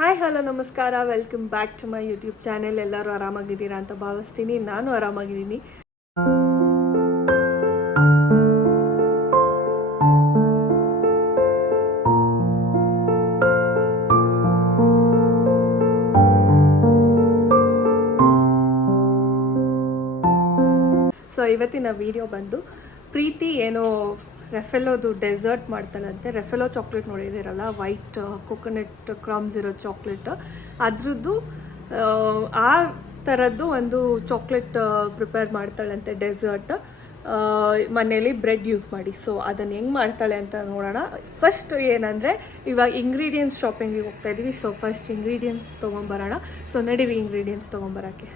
Hi hello, ನಮಸ್ಕಾರ. Welcome back to my YouTube channel ಎಲ್ಲರೂ ಆರಾಮಾಗಿದ್ದೀರಾ ಅಂತ ಭಾವಿಸ್ತೀನಿ. ನಾನು ಆರಾಮಾಗಿದ್ದೀನಿ. ಸೊ ಇವತ್ತಿನ ವಿಡಿಯೋ ಬಂದು, ಪ್ರೀತಿ ಏನೋ ರೆಫೆಲೋದು ಡೆಸರ್ಟ್ ಮಾಡ್ತಾಳಂತೆ ರೆಫೆಲೋ ಚಾಕ್ಲೇಟ್ ನೋಡಿದಿರಲ್ಲ ವೈಟ್ ಕೊಕೊನಟ್ ಕ್ರಾಮ್ಸ್ ಇರೋ ಚಾಕ್ಲೇಟ್ ಅದ್ರದ್ದು ಆ, ಆ ಥರದ್ದು ಒಂದು ಚಾಕ್ಲೇಟ್ ಪ್ರಿಪೇರ್ ಮಾಡ್ತಾಳಂತೆ ಡೆಸರ್ಟ್ ಮನೇಲಿ ಬ್ರೆಡ್ ಯೂಸ್ ಮಾಡಿ. ಸೊ ಅದನ್ನು ಹೆಂಗೆ ಮಾಡ್ತಾಳೆ ಅಂತ ನೋಡೋಣ. ಫಸ್ಟ್ ಏನಂದರೆ ಇವಾಗ ಇಂಗ್ರೀಡಿಯೆಂಟ್ಸ್ ಶಾಪಿಂಗಿಗೆ ಹೋಗ್ತಾ ಇದ್ದೀವಿ ಸೊ ಫಸ್ಟ್ ಇಂಗ್ರೀಡಿಯೆಂಟ್ಸ್ ತೊಗೊಂಬರೋಣ. ಸೊ ನಡೀವಿ ಇಂಗ್ರೀಡಿಯೆಂಟ್ಸ್ ತೊಗೊಂಬರೋಕ್ಕೆ.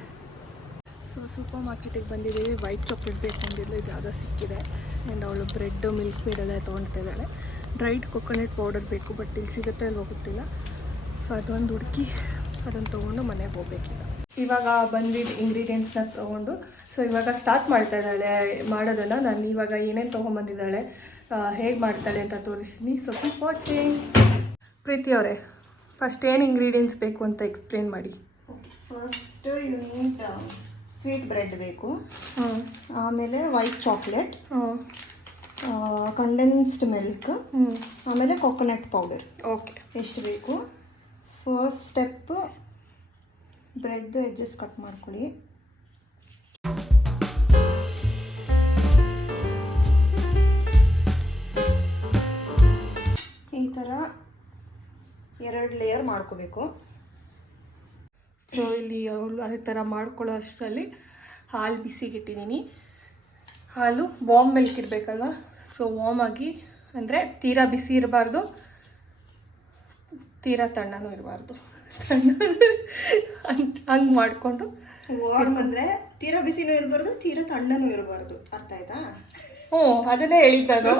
ಸೊ ಸೂಪರ್ ಮಾರ್ಕೆಟಿಗೆ ಬಂದಿದ್ದೀವಿ. ವೈಟ್ ಚಾಕ್ಲೇಟ್ ಬೇಕು ಅಂದಿದ್ದು ಇದು ಯಾವುದೋ ಸಿಕ್ಕಿದೆ. ಆ್ಯಂಡ್ ಅವಳು ಬ್ರೆಡ್ ಮಿಲ್ಕ್ ಮೇಡ್ ಎಲ್ಲ ತೊಗೊಳ್ತಾ ಇದ್ದಾಳೆ ಡ್ರೈಡ್ ಕೊಕೊನಟ್ ಪೌಡರ್ ಬೇಕು ಬಟ್ ಇಲ್ಲಿ ಸಿಗುತ್ತೆ ಅಲ್ಲಿ ಹೋಗುತ್ತಿಲ್ಲ ಸೊ ಅದೊಂದು ಹುಡುಕಿ ಅದನ್ನು ತೊಗೊಂಡು ಮನೆಗೆ ಹೋಗ್ಬೇಕಿಲ್ಲ ಇವಾಗ ಬಂದಿದ್ದ ಇಂಗ್ರೀಡಿಯೆಂಟ್ಸ್ನ ತೊಗೊಂಡು ಸೊ ಇವಾಗ ಸ್ಟಾರ್ಟ್ ಮಾಡ್ತಾ ಇದ್ದಾಳೆ. ಮಾಡೋದನ್ನು ನಾನು ಇವಾಗ ಏನೇನು ತೊಗೊಂಬಂದಿದ್ದಾಳೆ ಹೇಗೆ ಮಾಡ್ತಾಳೆ ಅಂತ ತೋರಿಸ್ತೀನಿ. ಸೊ ಕೀಪ್ ವಾಚಿಂಗ್ ಪ್ರೀತಿ ಅವರೇ ಫಸ್ಟ್ ಏನು ಇಂಗ್ರೀಡಿಯೆಂಟ್ಸ್ ಬೇಕು ಅಂತ ಎಕ್ಸ್ಪ್ಲೇನ್ ಮಾಡಿ. First you need sweet bread ಬೇಕು. ಆಮೇಲೆ ವೈಟ್ ಚಾಕ್ಲೇಟ್. ಕಂಡೆನ್ಸ್ಡ್ ಮಿಲ್ಕ್ ಹ್ಞೂ ಆಮೇಲೆ ಕೊಕೊನಟ್ ಪೌಡರ್ ಓಕೆ. ಎಷ್ಟು ಬೇಕು? First step bread edges cut ಮಾಡ್ಕೊಳ್ಳಿ. ಈ ಥರ ಎರಡು ಲೇಯರ್ ಮಾಡ್ಕೋಬೇಕು. ಸೊ ಇಲ್ಲಿ ಅವಳು ಅದೇ ಥರ ಮಾಡ್ಕೊಳ್ಳೋ ಅಷ್ಟರಲ್ಲಿ ಹಾಲು ಬಿಸಿಗಿಟ್ಟಿದ್ದೀನಿ. ಹಾಲು ವಾಮ್ ಮಿಲ್ಕ್ ಇರಬೇಕಲ್ವ? ಸೊ ವಾಮ್ ಆಗಿ ಅಂದರೆ ತೀರಾ ಬಿಸಿ ಇರಬಾರ್ದು ತೀರಾ ತಣ್ಣನೂ ಇರಬಾರ್ದು. ತಣ್ಣ ಹಂಗೆ ಮಾಡಿಕೊಂಡು ವಾಮ್ ಅಂದರೆ ತೀರಾ ಬಿಸಿನೂ ಇರಬಾರ್ದು ತೀರಾ ತಣ್ಣನೂ ಇರಬಾರ್ದು. ಅರ್ಥ ಆಯ್ತಾ? ಹ್ಞೂ ಅದನ್ನೇ ಹೇಳಿದ್ದಾನು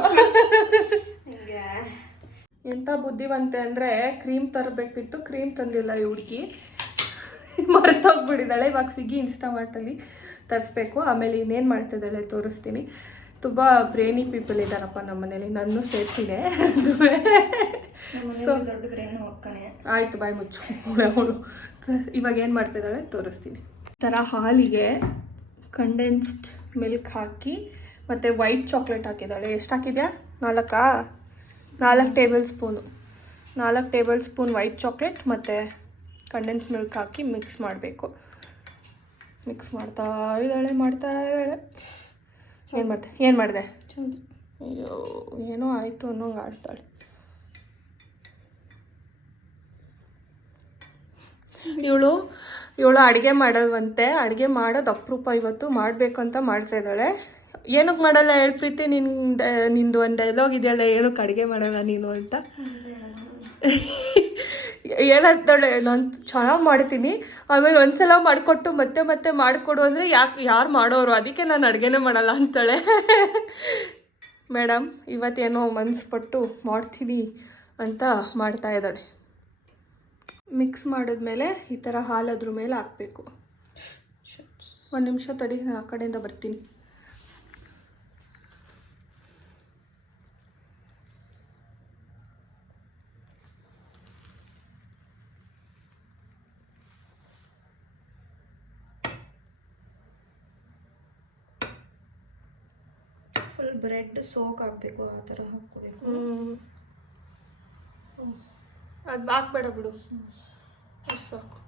ಹಿಂಗೆ ಎಂಥ ಬುದ್ಧಿವಂತೆ ಅಂದರೆ ಕ್ರೀಮ್ ತರಬೇಕಿತ್ತು ಕ್ರೀಮ್ ತಂದಿಲ್ಲ ಈ ಹುಡುಗಿ. ಮರ್ತೋಗ್ಬಿಟ್ಟಿದ್ದಾಳೆ. ಇವಾಗ ಸ್ವಿಗ್ಗಿ ಇನ್ಸ್ಟಾಮಾರ್ಟಲ್ಲಿ ತರಿಸ್ಬೇಕು. ಆಮೇಲೆ ಇನ್ನೇನು ಮಾಡ್ತಿದ್ದಾಳೆ ತೋರಿಸ್ತೀನಿ. ತುಂಬ ಬ್ರೇನಿ ಪೀಪಲ್ ಇದ್ದಾರಪ್ಪ ನಮ್ಮ ಮನೇಲಿ. ನನ್ನ ಸೇರ್ತಿದೆ ಸೊ ಆಯಿತು ಬಾಯ್ ಮುಚ್ಚು. ಅವಳು ಇವಾಗ ಏನು ಮಾಡ್ತಿದ್ದಾಳೆ ತೋರಿಸ್ತೀನಿ. ತರ ಥರ ಹಾಲಿಗೆ ಕಂಡೆನ್ಸ್ಡ್ ಮಿಲ್ಕ್ ಹಾಕಿ ಮತ್ತು ವೈಟ್ ಚಾಕ್ಲೇಟ್ ಹಾಕಿದ್ದಾಳೆ. ಎಷ್ಟು ಹಾಕಿದ್ಯಾ? ನಾಲ್ಕಾ? ನಾಲ್ಕು ಟೇಬಲ್ ಸ್ಪೂನು ನಾಲ್ಕು ಟೇಬಲ್ ಸ್ಪೂನ್ ವೈಟ್ ಚಾಕ್ಲೇಟ್ ಮತ್ತು ಕಂಡೆನ್ಸ್ ಮಿಲ್ಕ್ ಹಾಕಿ ಮಿಕ್ಸ್ ಮಾಡಬೇಕು. ಮಿಕ್ಸ್ ಮಾಡ್ತಾ ಇದ್ದಾಳೆ ಮಾಡ್ತಾ ಇದ್ದಾಳೆ. ಏನು ಮತ್ತೆ? ಏನು ಮಾಡಿದೆ? ಅಯ್ಯೋ, ಏನೋ ಆಯಿತು ಅನ್ನೋಂಗೆ ಆಡ್ತಾಳೆ. ಇವಳು ಇವಳು ಅಡುಗೆ ಮಾಡಲ್ವಂತೆ. ಅಡುಗೆ ಮಾಡೋದು ಅಪರೂಪ ಇವತ್ತು ಮಾಡಬೇಕು ಅಂತ ಮಾಡ್ತಾ ಇದ್ದಾಳೆ. ಏನಕ್ಕೆ ಮಾಡಲ್ಲ ಹೇಳಿ ಪ್ರೀತಿ ನಿನ್ನ ನಿಂದು ಒಂದು ಡೈಲಾಗ್ ಇದೆಯಲ್ಲ ಏನಕ್ಕೆ ಅಡುಗೆ ಮಾಡಲ್ಲ ನೀನು ಅಂತ. ಏನಂತಾಳೆ ನಾನು ಚೆನ್ನಾಗಿ ಮಾಡ್ತೀನಿ. ಆಮೇಲೆ ಒಂದ್ಸಲ ಮಾಡಿಕೊಟ್ಟು ಮತ್ತೆ ಮತ್ತೆ ಮಾಡಿಕೊಡು ಅಂದರೆ ಯಾಕೆ ಯಾರು ಮಾಡೋರು? ಅದಕ್ಕೆ ನಾನು ಅಡುಗೆನೇ ಮಾಡಲ್ಲ ಅಂತಾಳೆ. ಮೇಡಮ್ ಇವತ್ತೇನೋ ಮನ್ಸು ಪಟ್ಟು ಮಾಡ್ತೀನಿ ಅಂತ ಮಾಡ್ತಾ ಇದ್ದಾಳೆ. ಮಿಕ್ಸ್ ಮಾಡಿದ್ಮೇಲೆ ಈ ಥರ ಹಾಲು ಅದ್ರ ಮೇಲೆ ಹಾಕಬೇಕು. ಒಂದು ನಿಮಿಷ ತಡಿ ನಾನು ಆ ಕಡೆಯಿಂದ ಬರ್ತೀನಿ. ಬ್ರೆಡ್ ಸೋಕ್ ಆಗಬೇಕು ಆ ಥರ ಹಾಕ್ಕೋಬೇಕು. ಅದು ಹಾಕ್ಬೇಡ ಬಿಡು. ಸಾಕು.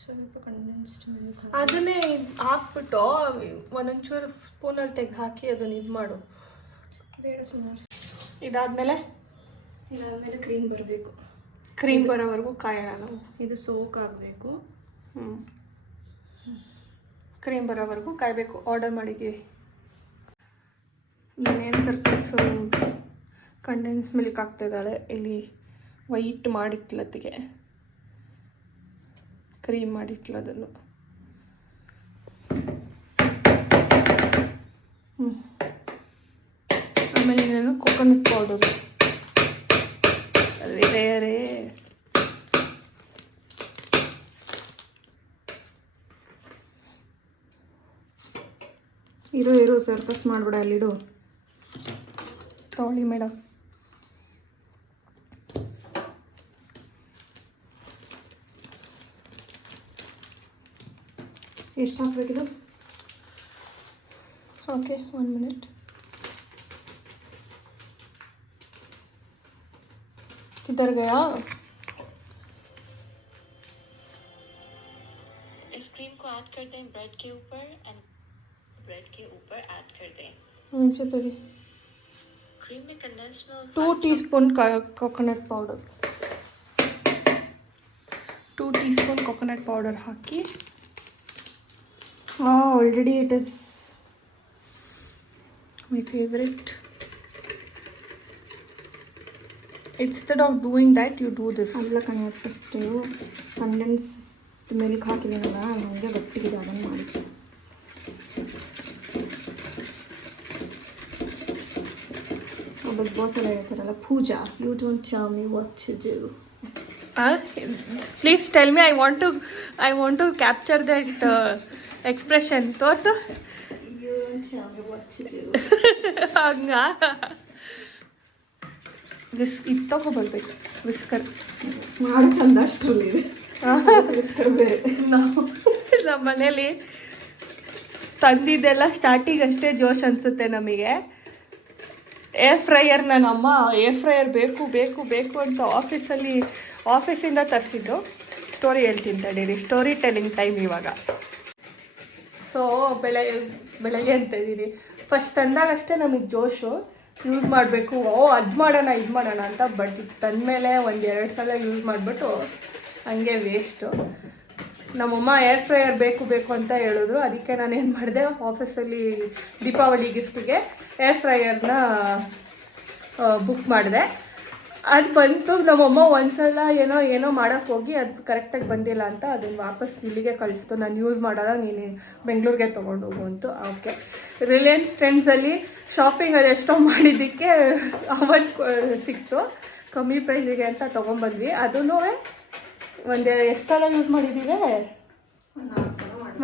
ಸ್ವಲ್ಪ ಕಂಡೆನ್ಸ್ಡ್ ಮಿಲ್ಕ್ ಅದನ್ನೇ ಹಾಕ್ಬಿಟ್ಟು ಒಂದೊಂಚೂರು ಸ್ಪೂನಲ್ಲಿ ತೆಗೆದು ಹಾಕಿ ಅದನ್ನ ಇದು ಮಾಡು. ಬೇಡ ಸುಮಾರು. ಇದಾದ್ಮೇಲೆ? ಇದಾದಮೇಲೆ ಕ್ರೀಮ್ ಬರಬೇಕು. ಕ್ರೀಮ್ ಬರೋವರೆಗೂ ಕಾಯೋಣ. ನಾವು ಇದು ಸೋಕ್ ಆಗಬೇಕು ಹ್ಞೂ ಕ್ರೀಮ್ ಬರೋವರೆಗೂ ಕಾಯಬೇಕು. ಆರ್ಡರ್ ಮಾಡಿದ್ದೀವಿ ಇನ್ನೇನು ಸರ್ಕಸ್ಸು ಕಂಡೆನ್ಸ್ ಮಿಲ್ಕ್ ಹಾಕ್ತಿದ್ದಾಳೆ. ಇಲ್ಲಿ ವೈಟ್ ಮಾಡಿಟ್ಲತ್ತಿಗೆ. ಕ್ರೀಮ್ ಮಾಡಿಟ್ಲು ಅದನ್ನು ಹ್ಞೂ ಆಮೇಲೆ ಇನ್ನೇನು ಕೊಕೊನಟ್ ಪೌಡರು ಅದೇ ರೇ ಇರೋ ಇರೋ ಸರ್ಕಸ್ ಮಾಡಿಬಿಡ ಅಲ್ಲಿಡು. सॉरी मैडम ಎಷ್ಟು ಹಾಕಬೇಕಿದು ಓಕೆ ಒನ್ किधर गया इस क्रीम को ऐड कर दें ब्रेड के ऊपर एंड ब्रेड के ऊपर ऐड कर दें। नीचे तो two tea spoon coconut powder two tea spoon coconut powder hockey already it is my favourite instead of doing that you do this first condensed milk हाकदीन गटी अदान मैं ಬಿಗ್ ಬಾಸ್ ಎಲ್ಲ ಹೇಳ್ತಾರಲ್ಲ Pooja you don't tell me what to do please tell me I want to I want to capture that expression ತೋರ್ಸು. ಹಂಗ? ವಿಸ್ ಇದು ತಗೊಬರ್ಬೇಕು whisker ಮಾಡಿ ಚಂದ ಅಷ್ಟರಲ್ಲಿ. ಇದೆ ಬೇರೆ. ನಾವು ನಮ್ಮ ಮನೇಲಿ ತಂದಿದ್ದೆಲ್ಲ ಸ್ಟಾರ್ಟಿಂಗ್ ಅಷ್ಟೇ ಜೋಶ್ ಅನಿಸುತ್ತೆ ನಮಗೆ. ಏರ್ ಫ್ರೈಯರ್ ನನ್ನ ಅಮ್ಮ ಏರ್ ಫ್ರೈಯರ್ ಬೇಕು ಬೇಕು ಬೇಕು ಅಂತ ಆಫೀಸಲ್ಲಿ ಆಫೀಸಿಂದ ತರಿಸಿದ್ದು ಸ್ಟೋರಿ ಹೇಳ್ತೀನಿ ತಡೀರಿ. ಸ್ಟೋರಿ ಟೆಲ್ಲಿಂಗ್ ಟೈಮ್ ಇವಾಗ. ಸೊ ಬೆಳೆ, ಬೆಳಗ್ಗೆ ಅಂತ ಇದ್ದೀರಿ. ಫಸ್ಟ್ ತಂದಾಗಷ್ಟೇ ನಮಗೆ ಜೋಶು ಯೂಸ್ ಮಾಡಬೇಕು. ಓ, ಅದು ಮಾಡೋಣ, ಇದು ಮಾಡೋಣ ಅಂತ ಬಟ್ ತಂದಮೇಲೆ ಒಂದು ಎರಡು ಸಲ ಯೂಸ್ ಮಾಡಿಬಿಟ್ಟು ಹಂಗೆ ವೇಸ್ಟು ನಮ್ಮಮ್ಮ ಏರ್ ಫ್ರೈಯರ್ ಬೇಕು ಬೇಕು ಅಂತ ಹೇಳಿದ್ರು. ಅದಕ್ಕೆ ನಾನು ಏನು ಮಾಡಿದೆ? ಆಫೀಸಲ್ಲಿ ದೀಪಾವಳಿ ಗಿಫ್ಟಿಗೆ ಏರ್ ಫ್ರೈಯರ್ನ ಬುಕ್ ಮಾಡಿದೆ. ಅದು ಬಂತು. ನಮ್ಮಮ್ಮ ಒಂದ್ಸಲ ಏನೋ ಏನೋ ಮಾಡೋಕ್ಕೆ ಹೋಗಿ ಅದು ಕರೆಕ್ಟಾಗಿ ಬಂದಿಲ್ಲ ಅಂತ ಅದನ್ನು ವಾಪಸ್ ಇಲ್ಲಿಗೆ ಕಳಿಸ್ತು. ನಾನು ಯೂಸ್ ಮಾಡಲ್ಲ, ನೀನು ಬೆಂಗಳೂರಿಗೆ ತೊಗೊಂಡು ಹೋಗು ಅಂತ. ಓಕೆ. ರಿಲಯನ್ಸ್ ಟ್ರೆಂಡ್ಸಲ್ಲಿ ಶಾಪಿಂಗ್ ಅದು ಎಷ್ಟೋ ಮಾಡಿದ್ದಕ್ಕೆ ಅವತ್ತು ಸಿಕ್ತು. ಕಮ್ಮಿ ಪ್ರೈಸಿಗೆ ಅಂತ ತೊಗೊಂಬಂದ್ವಿ. ಅದೂ ಒಂದು ಎಷ್ಟು ಸಲ ಯೂಸ್ ಮಾಡಿದ್ದೀವಿ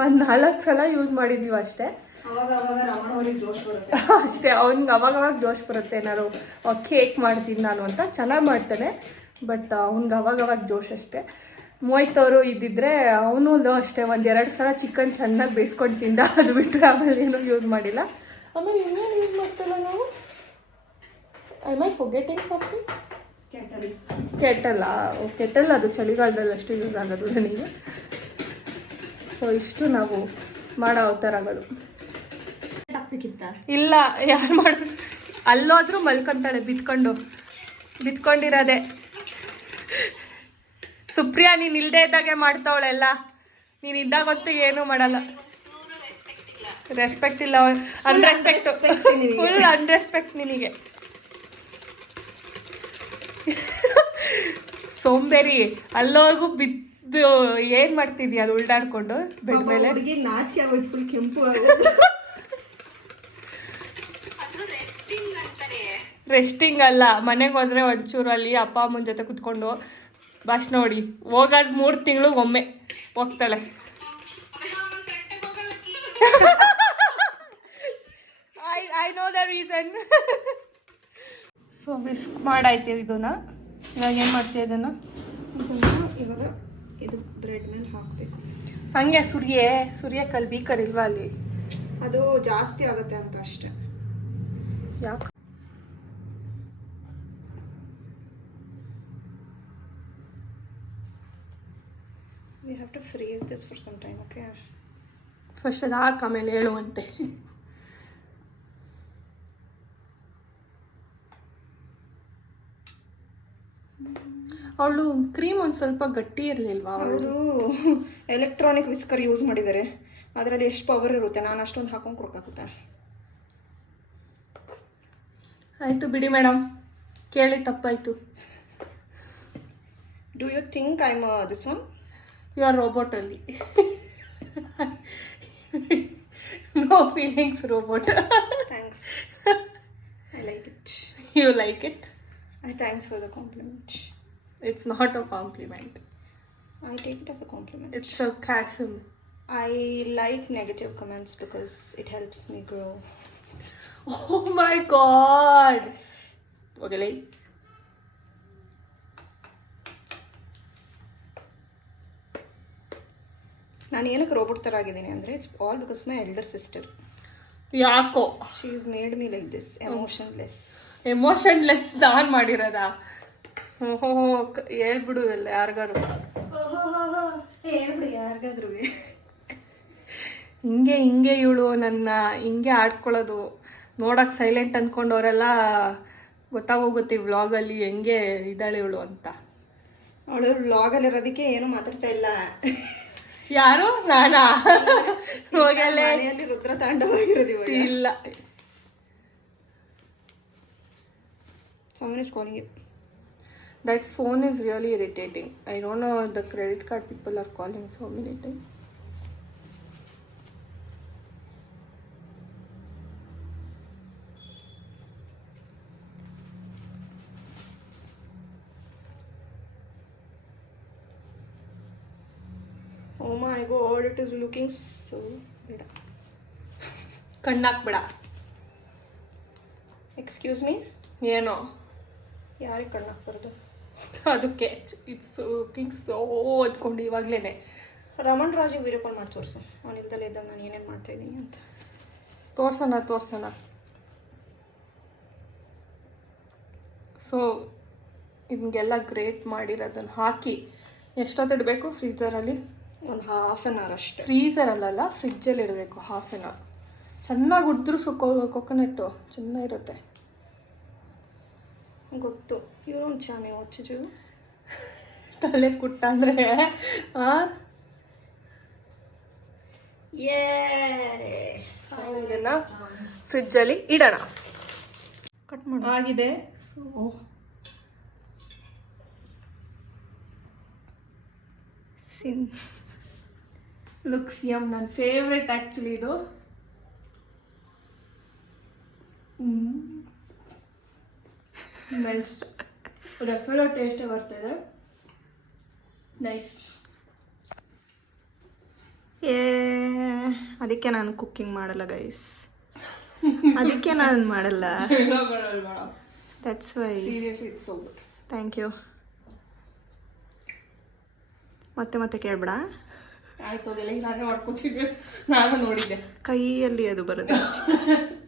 ಒಂದು ನಾಲ್ಕು ಸಲ ಯೂಸ್ ಮಾಡಿದ್ದೀವಿ ಅಷ್ಟೇ? ಅಷ್ಟೇ ಅವ್ನಿಗೆ ಅವಾಗ ಅವಾಗ ಜೋಶ್ ಬರುತ್ತೆ ಏನಾದ್ರು ಕೇಕ್ ಮಾಡ್ತೀನಿ ನಾನು ಅಂತ. ಚೆನ್ನಾಗಿ ಮಾಡ್ತಾನೆ ಬಟ್ ಅವ್ನಿಗೆ ಅವಾಗ ಅವಾಗ ಜೋಶ್ ಅಷ್ಟೇ. ಮೋಹಿತ್ ಅವರು ಇದ್ದಿದ್ರೆ ಅವನು ಅಷ್ಟೇ ಒಂದು ಎರಡು ಸಲ ಚಿಕನ್ ಚೆನ್ನಾಗಿ ಬೇಯಿಸ್ಕೊಂಡು ತಿಂದ. ಅದು ಬಿಟ್ಟರೆ ಆಮೇಲೆ ಏನೂ ಯೂಸ್ ಮಾಡಿಲ್ಲ. ಆಮೇಲೆ ಇನ್ನೇನು ಯೂಸ್ ಮಾಡ್ತಿಲ್ಲ ನಾವು? ಐ ಮೈ ಫೊಗೆಟಿಂಗ್ ಸಮಥಿಂಗ್ ಕೆಟ್ಟಲ್ಲಿ ಕೆಟಲ್ ಕೆಟ್ಟಲ್ಲ ಅದು ಚಳಿಗಾಲದಲ್ಲಿ ಅಷ್ಟು ಯೂಸ್ ಆಗೋದು ನನಗೆ ಸೊ ಇಷ್ಟು ನಾವು ಮಾಡೋ ಅವತಾರಗಳು. ಇಲ್ಲ ಯಾರು ಮಾಡ ಅಲ್ಲೋದ್ರೂ ಮಲ್ಕೊಂತಾಳೆ ಬಿತ್ಕೊಂಡು ಬಿತ್ಕೊಂಡಿರೋದೆ ಸುಪ್ರಿಯಾ ನೀನು ಇಲ್ಲದೆ ಇದ್ದಾಗೆ ಮಾಡ್ತಾವಳೆಲ್ಲ ನೀನು ಇದ್ದಾಗಂತೂ ಏನೂ ಮಾಡಲ್ಲ. ರೆಸ್ಪೆಕ್ಟ್ ಇಲ್ಲ. ಅನ್ರೆಸ್ಪೆಕ್ಟ್. ಫುಲ್ ಅನ್ರೆಸ್ಪೆಕ್ಟ್ ನಿನಗೆ. ಸೋಂಬೇರಿ ಅಲ್ಲೋರ್ಗು ಬಿದ್ದು ಏನು ಮಾಡ್ತಿದ್ಯಾ ಅಲ್ಲಿ ಉಲ್ಡಾಡ್ಕೊಂಡು ಬೆಡ್ ಮೇಲೆ ಹುಡುಗಿ ನಾಚಿಕೆ ಆಗೋಯ್ತು ಫುಲ್ ಕೆಂಪು ರೆಸ್ಟಿಂಗ್ ಅಲ್ಲ ಮನೆಗೆ ಹೋದ್ರೆ ಒಂಚೂರು ಅಲ್ಲಿ ಅಪ್ಪ ಅಮ್ಮನ ಜೊತೆ ಕುತ್ಕೊಂಡು ಬಸ್ ನೋಡಿ ಹೋಗೋದು ಮೂರು ತಿಂಗಳು ಒಮ್ಮೆ ಹೋಗ್ತಾಳೆ I I know the reason so whisk ಮಾಡಾಯ್ತು ಇದನ್ನ. ಇವಾಗ ಏನು ಮಾಡ್ತೀವಿ ಇದನ್ನು? ಇದನ್ನ ಇವಾಗ ಇದು ಬ್ರೆಡ್ ಮೇಲೆ ಹಾಕಬೇಕು. ಹಂಗೆ ಸುರಿಯೇ ಸುರಿಯ ಕಲ್ ಬೀಕರ್ ಇಲ್ವಾ ಅಲ್ಲಿ? ಅದು ಜಾಸ್ತಿ ಆಗುತ್ತೆ ಅಂತ ಅಷ್ಟೇ. ಯಾಕೆ? We have to freeze this for some time okay first ಅದು ಹಾಕಿ ಆಮೇಲೆ ಹೇಳುವಂತೆ. ಅವಳು ಕ್ರೀಮ್ ಒಂದು ಸ್ವಲ್ಪ ಗಟ್ಟಿ ಇರಲಿಲ್ವಾ ಅವರು ಎಲೆಕ್ಟ್ರಾನಿಕ್ ವಿಸ್ಕರ್ ಯೂಸ್ ಮಾಡಿದ್ದಾರೆ ಅದರಲ್ಲಿ ಎಷ್ಟು ಪವರ್ ಇರುತ್ತೆ? ನಾನು ಅಷ್ಟೊಂದು ಹಾಕೊಂಡು ಕೊಡೋಕ್ಕಾಗುತ್ತೆ ಆಯಿತು ಬಿಡಿ ಮೇಡಮ್ ಕೇಳಿ ತಪ್ಪಾಯಿತು. Do you think I am this one you are ರೋಬೋಟಲ್ಲಿ no feelings robot thanks I like it you like it I thanks for the compliment it's not a compliment i take it as a compliment it's a sarcasm I like negative comments because it helps me grow. Oh my god! Okay, ನಾನು ಏನಕ್ಕೆ ರೋಬೋಟ್ ಥರ ಆಗಿದ್ದೀನಿ ಅಂದರೆ it's all because my elder sister ಯಾಕೋ she is made me like this emotionless emotionless ನಾನು ಮಾಡಿರೋದಾ ಓಹೋ ಹೇಳ್ಬಿಡು ಎಲ್ಲ ಯಾರಿಗಾರು ಹೇಳ್ಬಿಡು ಯಾರಿಗಾದ್ರು. ಹಿಂಗೆ ಹಿಂಗೆ ಇವಳು ನನ್ನ ಹಿಂಗೆ ಆಡ್ಕೊಳ್ಳೋದು. ನೋಡಕ್ ಸೈಲೆಂಟ್ ಅಂದ್ಕೊಂಡವರೆಲ್ಲ ಗೊತ್ತಾಗೋಗುತ್ತೆ ಈ ವ್ಲಾಗಲ್ಲಿ ಹೆಂಗೆ ಇದ್ದಾಳೆ ಇವಳು ಅಂತ. ಅವಳು ವ್ಲಾಗಲ್ಲಿ ಇರೋದಕ್ಕೆ ಏನು ಮಾತಾಡ್ತಾ ಇಲ್ಲ. ಯಾರು? ನಾನಾ? ರುದ್ರ ತಾಂಡವಾಗಿರೋದು ಇವಾಗ. ಇಲ್ಲ. you that phone is really irritating I don't know the credit card people are calling so many time oh my god it is looking so ಬೇಡ ಕಣ್ಣಾಕ್ಬೇಡ ಎಕ್ಸ್ಕ್ಯೂಸ್ ಮೀ ಏನೋ ಯಾರಿಗೆ ಕಣ್ಣು ಹಾಕ್ಬಾರ್ದು ಅದಕ್ಕೆ ಇಟ್ಸ್ ಕಿಂಗ್ ಸೋ ಅಂದ್ಕೊಂಡು ಇವಾಗಲೇ ರಮಣ್ ರಾಜಿಗೆ ವಿಡಿಯೋ ಕಾಲ್ ಮಾಡಿ ತೋರಿಸು. ಅವ್ನು ಇಲ್ದಲ್ಲೇ ಇದ್ದಾಗ ನಾನು ಏನೇನು ಮಾಡ್ತಾ ಇದ್ದೀನಿ ಅಂತ. ತೋರ್ಸೋಣ ತೋರ್ಸೋಣ. ಸೊ ಹಿಂಗೆಲ್ಲ ಗ್ರೇಟ್ ಮಾಡಿರೋದನ್ನು ಹಾಕಿ. ಎಷ್ಟೊತ್ತಿಡಬೇಕು ಫ್ರೀಝರಲ್ಲಿ ಒಂದು ಹಾಫ್ ಆನ್ ಅವರ್ ಅಷ್ಟೇ. ಫ್ರೀಸರಲ್ಲ ಫ್ರಿಜ್ಜಲ್ಲಿ ಇಡಬೇಕು ಹಾಫ್ ಆನ್ ಅವರ್ ಚೆನ್ನಾಗಿ ಉಡಿದ್ರು ಸೊ ಕೊಕೊನಟ್ಟು ಚೆನ್ನಾಗಿರುತ್ತೆ. ಗೊತ್ತು. ಇವರು ಒಂದು ಚಾಮಿ ಹೊಚ್ಚಿಜು ತಲೆ ಕುಟ್ಟ ಅಂದರೆ ಇದನ್ನು ಫ್ರಿಜ್ಜಲ್ಲಿ ಇಡೋಣ. ಕಟ್ ಮಾಡೋ. ಆಗಿದೆ. ಸೊ ಸಿನ್. ಲುಕ್ಸ್ ಯಮ್ ನನ್ನ ಫೇವ್ರೆಟ್ ಆ್ಯಕ್ಚುಲಿ ಇದು. ನೈಸ್ ರೆಫೆಲೋ ಟೇಸ್ಟೇ ಬರ್ತಾಯಿದೆ ನೈಸ್ ಏ ಅದಕ್ಕೆ ನಾನು ಕುಕ್ಕಿಂಗ್ ಮಾಡಲ್ಲ ಗೈಸ್ ಅದಕ್ಕೆ ನಾನು ಮಾಡಲ್ಲ. ದಟ್ಸ್ ವೈ ಥ್ಯಾಂಕ್ ಯು ಮತ್ತೆ ಮತ್ತೆ ಕೇಳ್ಬೇಡ. ಆಯ್ತು ನಾನು ನೋಡಿದ್ದೆ. ಕೈಯಲ್ಲಿ ಅದು ಬರುತ್ತೆ.